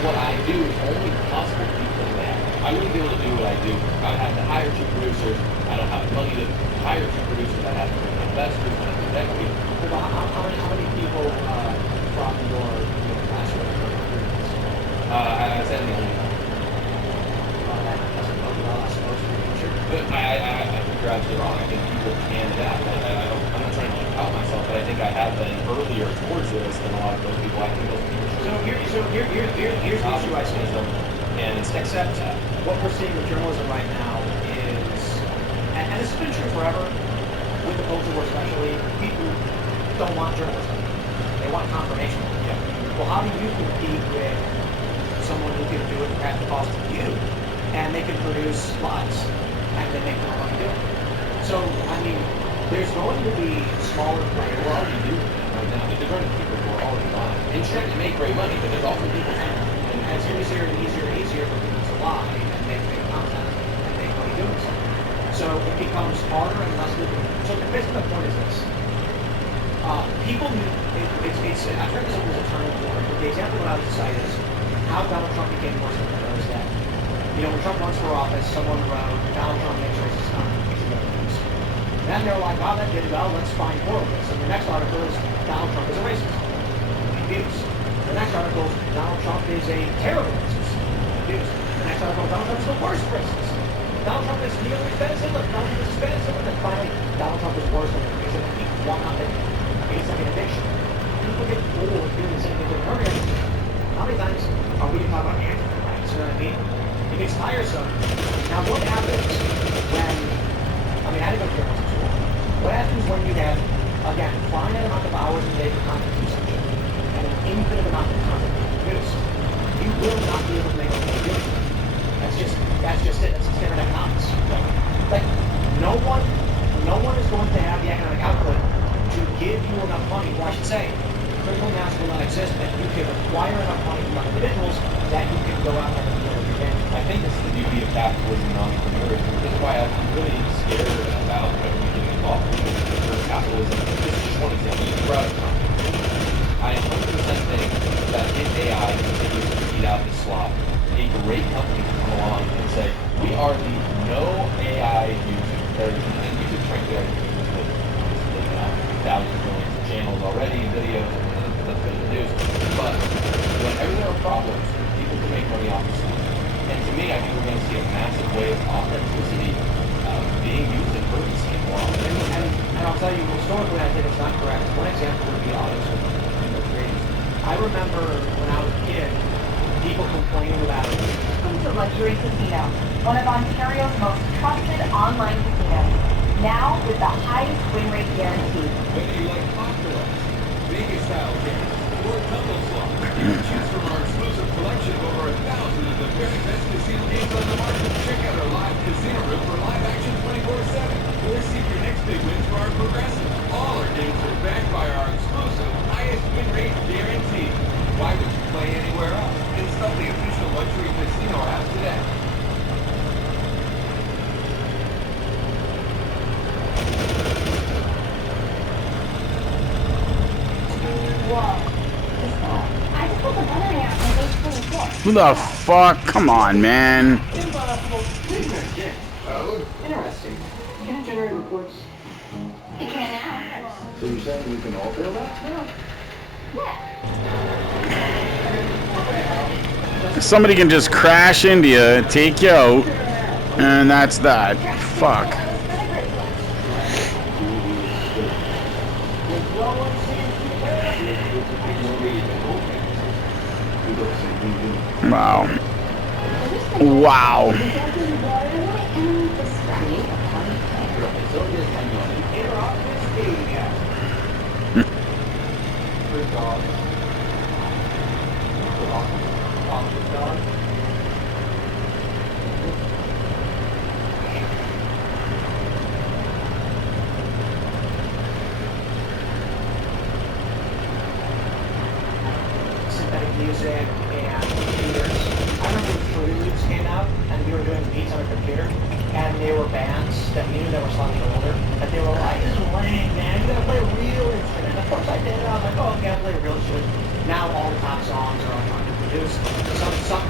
what I do is only possible because of that. I wouldn't be able to do what I do. I would have to hire two producers. I don't have the money to hire two producers. I have to bring in investors. I have to do equity. Well, how many people from your classroom are recruiting? I said the only one. That doesn't bode well, I suppose, for the future. But I think you're absolutely wrong. I think people can adapt. I'm not trying to out myself, but I think I have been earlier towards this than a lot of those people. I think those people Here's the issue I see. and it's Except what we're seeing with journalism right now is, and this has been true forever, with the culture war especially, people don't want journalism. They want confirmation. Yeah. Well, how do you compete with someone who can do it at the cost of you, and they can produce lies, and they make more money doing it? So, I mean, there's going to be smaller players. We're already doing it right now. There's going to be people who are already lying and trying to make great money, but there's also people And it's easier and easier for people to lie and make fake content and make money doing so. So it becomes harder and less lucrative. So basically the point is this. People need, I've heard this as a term before, but the example that I would cite is how Donald Trump became more popular is that, when Trump runs for office, someone wrote, Donald Trump makes racist comments. Then they're like, wow, that did well, let's find more of this. And the next article is, Donald Trump is a racist. Abuse. The next article is, Donald Trump is a terrible racist. Abuse. The next article, Donald Trump is the worst racist. Donald Trump is nearly as bad as Hitler. Donald Trump is as bad as Hitler. And finally, Donald Trump is worse than Hitler. Because he won nothing. It's like an addiction. People get bored doing the same thing over and over again. How many times are we talking about anti-rights? You know what I mean? It gets tiresome. Now, what happens when, I didn't go to journalism school. What happens when you have, again, finite amount of hours a day for content consumption and an infinite amount of content to produce? You will not be able to make a living doing it. That's just it. That's standard economics. Like, no one is going to have the economic output to give you enough money. Well, I should say, critical mass will not exist, but you can acquire enough money from individuals that you can go out and do your game. I think this is the beauty of capitalism and entrepreneurism. This is why I'm really scared about getting involved in capitalism. This is just one example. You brought up I 100% think that if AI continues to feed out the slop, a great company can come along and say, we are the no AI YouTube. And YouTube, frankly, already thousands of millions of channels already, videos, and that's good news. But whenever there are problems, people can make money off of stuff. And to me, I think we're going to see a massive wave of authenticity being used in purposely more often. And I'll tell you, historically, I think it's not correct. One example would be autos. I remember when I was a kid, people complaining about it. Welcome to Luxury Casino, one of Ontario's most trusted online casinos. Now with the highest win rate guarantee. Whether you like popular, Vegas-style games, or tumble slots, choose from our exclusive collection of over 1,000 of the very best casino games on the market. Check out our live casino room for live action 24/7, or seek your next big wins for our progressive. All our games are backed by our exclusive highest win rate guarantee. Why would you play anywhere else? Install the official Luxury Casino app today. Who the fuck? Come on, man. Interesting. Can it generate reports? It can now. So you're saying we can all build that? Yeah. Somebody can just crash into you, take you out, and that's that. Fuck. Wow. Wow. Synthetic music and computers. I remember when Fruity Loops came out and we were doing beats on a computer and they were bands that we knew that were slightly older, but they were like, this is lame, man, you gotta play a real instrument. Of course I did, I was like, oh, okay, I'll play a real instrument. Now all the top songs are on There's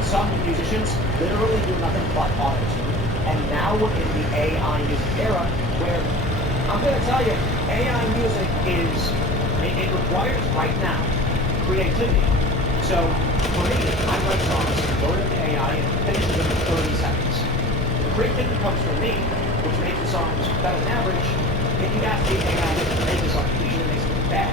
some musicians literally do nothing but auto-tune. And now we're in the AI music era where I'm going to tell you, AI music it requires right now creativity. So for me, I write songs, load it to AI, and finish them in 30 seconds. The creativity comes from me, which makes the songs better than average. If you ask the AI to make the song, it usually makes it bad.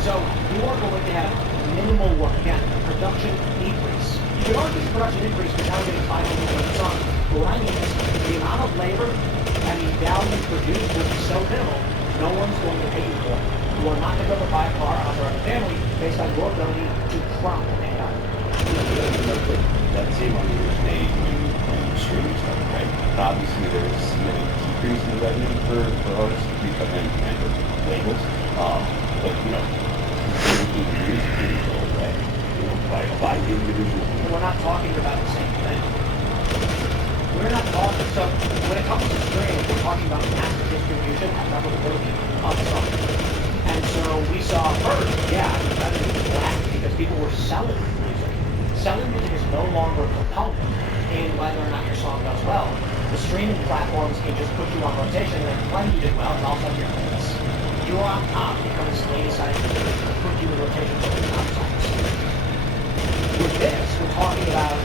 So you are going to have minimal work. Again, production decrease. You can argue production increase because now we're getting 500 million songs. But what I mean is the amount of labor and the value produced will be so minimal, no one's going to pay you for it. You are not going to be able to buy a car or a family based on your ability to prompt AI. That same money was made when streaming started, right? Obviously, there's many decrease in revenue for artists and for labels. But, you know, making music videos, right? You know, by individuals. We're not talking about the same thing. We're not talking, so when it comes to streaming, we're talking about massive distribution and availability of songs. And so we saw first, yeah, the revenue was flat because people were selling music. Selling music is no longer a component in whether or not your song does well. The streaming platforms can just put you on rotation and when you did well, and all of a sudden you're famous. You're on top because they decided to put you in rotation for the top songs. With this, we're talking about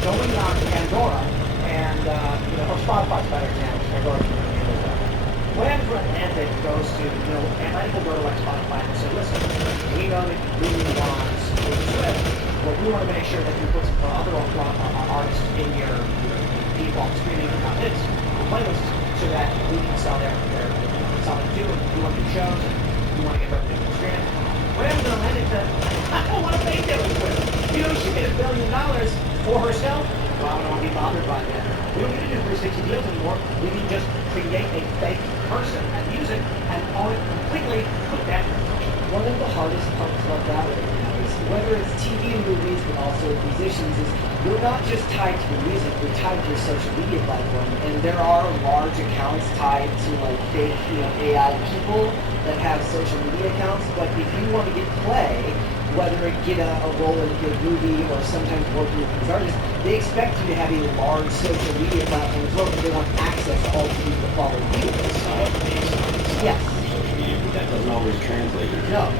going on Pandora and, or Spotify's a better example. Pandora's really good. What happens when Atlantic goes to, Atlantic will go to like Spotify and say, listen, we know that you really want Taylor Swift, but we want to make sure that you put some other artists in your default streaming hits playlists so that we can sell their sell them too, and we want to do shows, and we want to get revenue from streaming. What happens when Atlantic says, I don't want to pay Taylor Swift. She made $1 billion for herself. Well, I don't want to be bothered by that. We don't need to do 360 deals anymore. We can just create a fake person and music and own it completely, put that in production. One of the hardest parts about that is whether it's TV and movies, but also musicians, is you're not just tied to the music, you're tied to your social media platform. And there are large accounts tied to like fake, AI people that have social media accounts. But if you want to get play, whether it get a role in a good movie or sometimes working with these artists, they expect you to have a large social media platform as well because they want access to all the people that follow you. Yes. Social media, but that doesn't always translate into No.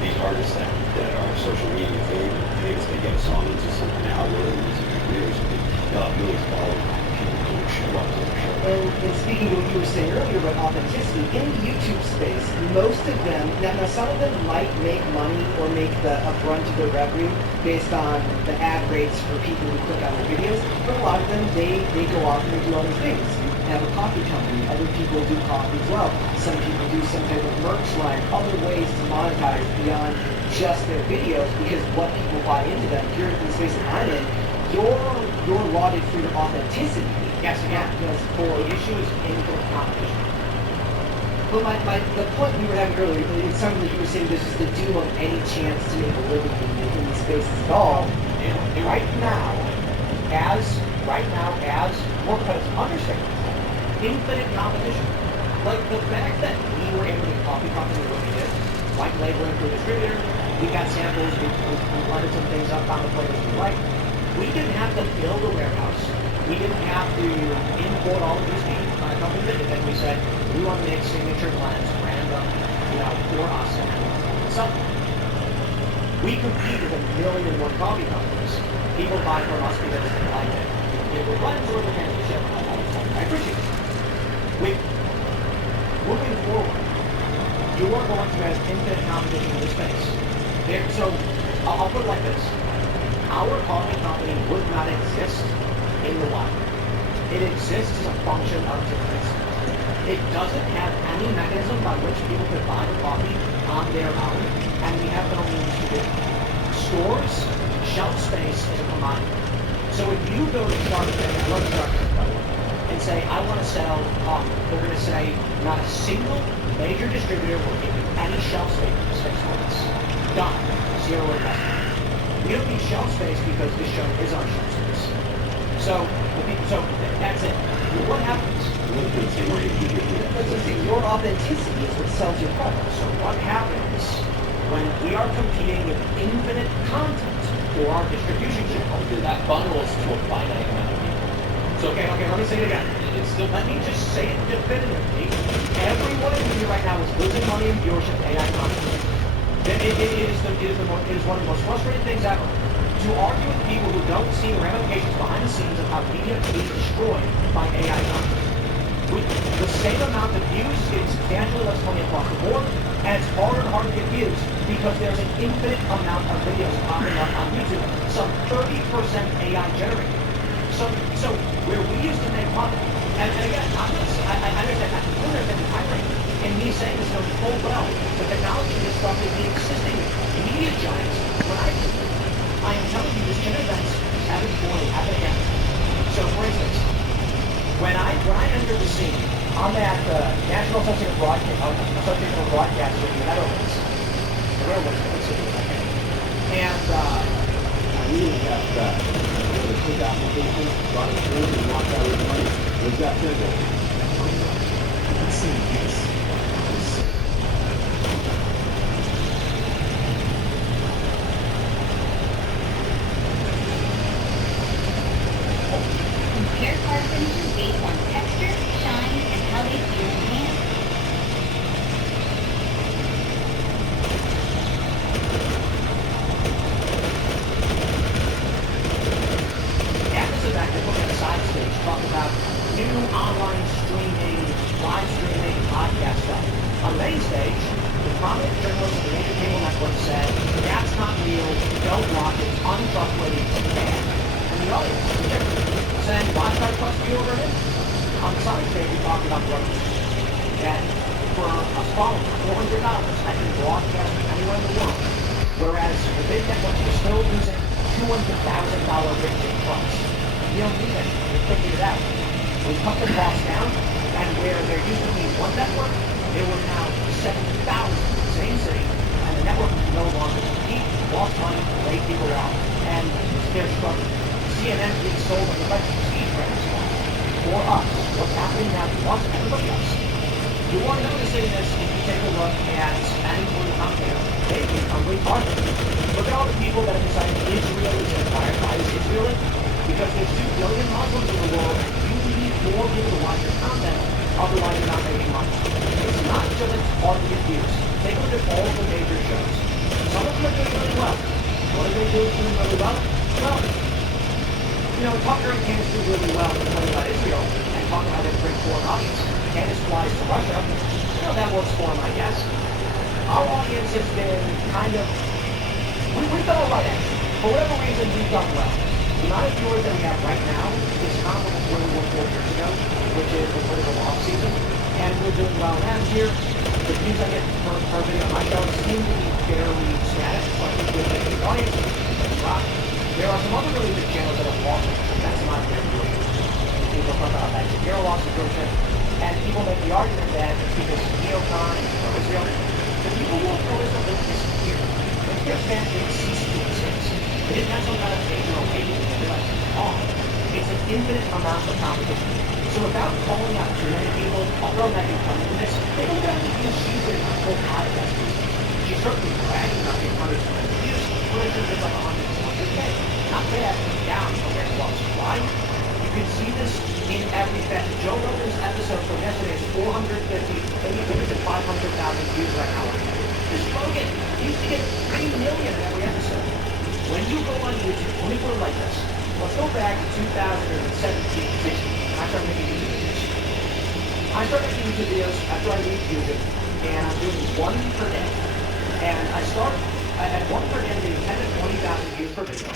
These artists that are social media famous, they get a song into something algorithm, music careers, they'll really follow people don't show up to their show. And speaking of what you were saying earlier about authenticity, in the YouTube space, most of them, now some of them might make money or make a brunt of their revenue based on the ad rates for people who click on their videos, but a lot of them, they go off and they do other things. You have a coffee company, other people do coffee as well. Some people do some type of merch line, other ways to monetize beyond just their videos, because what people buy into them, here in the space that I'm in, you're lauded for your authenticity. Yes, again, Just the issue is infinite competition. But the point we were having earlier, it sounded like you were saying this is the doom of any chance to make a living in these spaces at all. Right now, as WordPress understands infinite competition. Like the fact that we were able to get coffee company what we did, like labeling through a distributor, we got samples, we blended some things up, found the flavors we liked. We didn't have to build a warehouse. We didn't have to import all of these things. My company did it, and we said, we want to make signature blends random, for us and sell them. We compete with 1 million more coffee companies. People buy from us because they like it. If we're blends or the fancy shit, I appreciate it. Moving forward, you are going to have infinite competition in this space. So, I'll put it like this. Our coffee company would not exist in the wild. It exists as a function of difference. It doesn't have any mechanism by which people could buy the coffee on their own, and we have no means to do it. Stores, shelf space is a commodity. So if you go to Shark Tank, I love Shark Tank, by the way, and say, I want to sell coffee, they're going to say, not a single major distributor will give you any shelf space for us. Done. Zero investment. We don't need shelf space because this show is our shelf space. So that's it. What happens? Your authenticity is what sells your product. So what happens when we are competing with infinite for our distribution channel that bundles to a finite amount of people. So, okay, let me say it again. Let me just say it definitively. Everyone in here right now is losing money in viewership to AI content. It is one of the most frustrating things ever. To argue with people who don't see the ramifications behind the scenes of how media is destroyed by AI content. The same amount of views is getting substantially less money across the board, and it's harder and harder to get views because there's an infinite amount of videos popping up on YouTube, some 30% AI generated. So where we used to make money, and again, I understand that. I understand the irony in me saying this knows full well. The technology is stuff is the existing media giants. I am telling you, this chain of events haven't going to happen again. So, for instance, when I enter the scene, I'm at the National Association of Broadcasters in the Netherlands. The railroad's going to see it, okay. And I really have that. The quick application, brought it through, and walked out with money. Was that simple? let's see, yes. Compare car finishes based on texture, shine, and how they feel in hand. At this event, they put me on the side stage talking about new online streaming, live streaming, podcast stuff. On the main stage, the prominent journalist of the major cable network said, that's not real, don't watch it, it's untrustworthy, it's bad. And the audience was different, saying, why should I trust you over him? On the side stage, we talked about growth. And for a small $400, I can broadcast anywhere in the world. Whereas the big networks are still using $200,000 rating price. You don't need it. We figured it out. We cut the cost down, and where there used to be one network, there were now 7,000 in the same city, and the network can no longer compete, lost money, laid people off, and they're struggling. CNN being sold on the electric speed trains. For us, what's happening now to us and everybody else. You won't notice in this if you take a look at any political commentator. They become retarded. Look at all the people that have decided Israel is empire. Why is Israel in? Because there's 2 billion Muslims in the world, and you need more people to watch your content, otherwise you're not making money. It's not just it's hard to get views. Take a look at all the major shows. Some of them are doing really well. What are they doing really well? Well, you know, Tucker and Candace do really well when talking about Israel and talking about their great foreign audience. Candace flies to Russia. You know, that works for them, I guess. Our audience has been kind of... We've done all right, actually. For whatever reason, we've done well. The amount of viewers that we have right now is comparable to where we were 4 years ago, which is the political off-season. And we're doing well last year. The views I get per video on my show seem to be fairly static, so I think we're making the audience. There are some other really big channels that have lost it. That's not their viewership. People talk about that. Shapiro lost the viewership. And people make the argument that it's because neocon and pro-Israel. The people who are pro-Israel don't disappear. If their fans didn't cease to exist, they didn't have some kind of major awakening and realize it's wrong. It's an infinite amount of competition. So without calling out too many people, although Megan come into this, they don't have to use she's in a full podcast. She's certainly bragging about being hundreds of views. Well, it's just like 100K. Not bad, down from their close. Why? You can see this in every bet. Joe Rogan's episode from yesterday is 450, maybe 500,000 views right now. This Rogan used to get 3 million in every episode. When you go on YouTube, let me put it like this. Let's go back to 2017, 16. I started making YouTube videos. I started making YouTube videos after I leave YouTube, and I'm doing 1 per day. And I had 1 per day doing 10 to 20,000 views per video.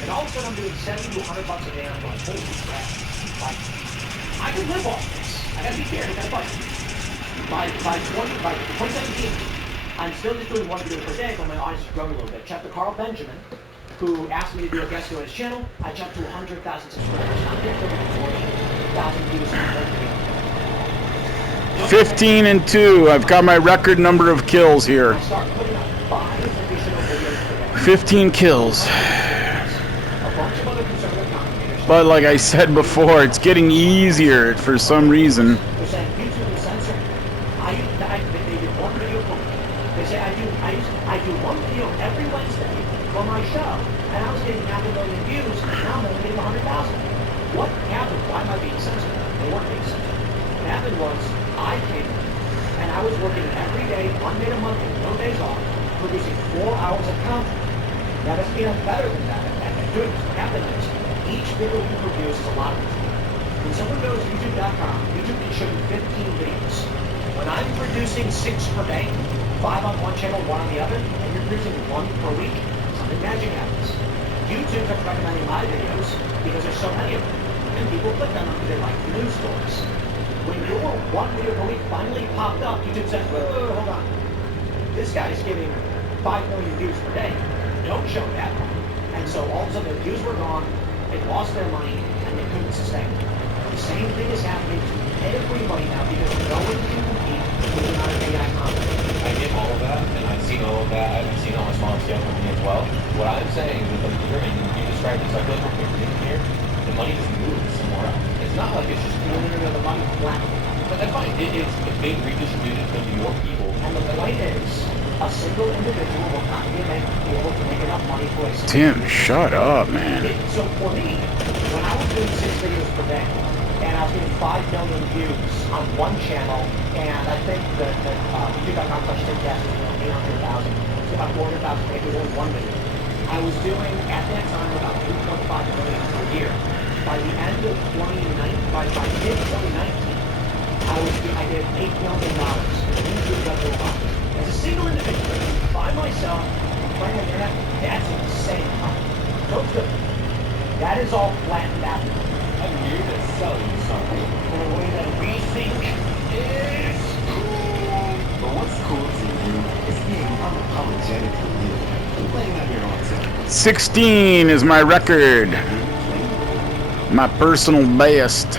And all of a sudden I'm doing $70 to $100 a day, and I'm going, holy crap. Like, I can live off this. I gotta be fair, I gotta fight. By 2017, I'm still just doing 1 video per day, but my audience is growing a little bit. Check the Carl Benjamin, who asked me to do a guest on his channel. I jumped to 100,000 subscribers. I'm getting over 40,000 views on the video. 15 and 2. I've got my record number of kills here. I start putting up 5 additional videos per day. 15 kills. A bunch of other conservative commentators. But like I said before, it's getting easier for some reason. They're saying YouTube is censoring. They do 1 video per week. They say I do 1 video every Wednesday for my show. go. And I was getting half a million views, and now I'm only getting 100,000. What happened? Why am I being sensitive? They weren't being sensitive. What happened was, I came in, and I was working every day, Monday to Monday, no days off, producing 4 hours of content. Now, that's being better than that. And doing this. What happened is, each video you produce is a lot of money. When someone goes to YouTube.com, YouTube can show you 15 videos. When I'm producing 6 per day, 5 on one channel, 1 on the other, and you're producing 1 per week, something magic happens. YouTube kept recommending my videos because there's so many of them, and people click on them because they like the news stories. When your 1 video per week finally popped up, YouTube said, whoa, hold on. This guy's getting 5 million views per day. Don't show that. And so all of a sudden the views were gone, they lost their money, and they couldn't sustain it. The same thing is happening to everybody now because no one can compete with the amount of AI content. I get all of that, and I've seen all of that. I've seen all my small scale company as well. What I'm saying is that you described this, I feel like we're picking here, the money just moves somewhere else. It's not like it's just, No, the money's flat. but that's fine. It's being redistributed to your people. And the point is, a single individual will not be able to make enough money for a single Tim, shut up, man. So for me, when I was doing 6 videos per day, and I was getting 5 million views on one channel, and I think that YouTube.com/TimCast was 800,000, so about 400,000 pages, only 1 video. I was doing, at that time, about 2.5 million per year. By the end of 2019, by mid-2019, I did $8 million in YouTube revenue. As a single individual, by myself, playing on the internet, that's insane money. So good. That is all flattened out. I'm here to sell you something. In a way that we think is cool. But what's cool to you is being unapologetically you. And playing on your own terms. 16 is my record. My personal best.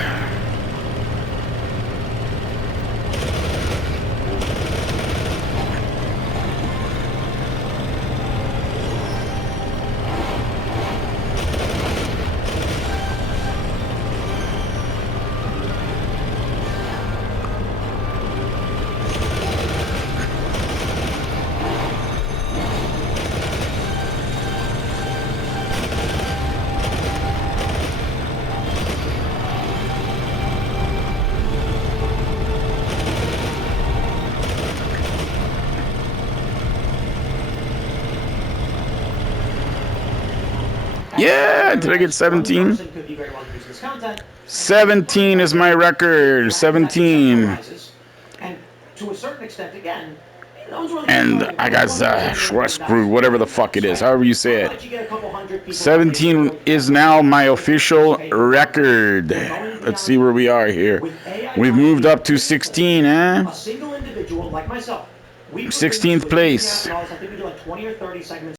Yeah, did I get 17? 17 is my record. 17. And to a certain extent, again, And I got Schwarzbrut, whatever the fuck it is, however you say it. 17 is now my official record. Let's see where we are here. We've moved up to 16, eh? A single individual like myself. 16th place. I think we do like 20 or 30 segments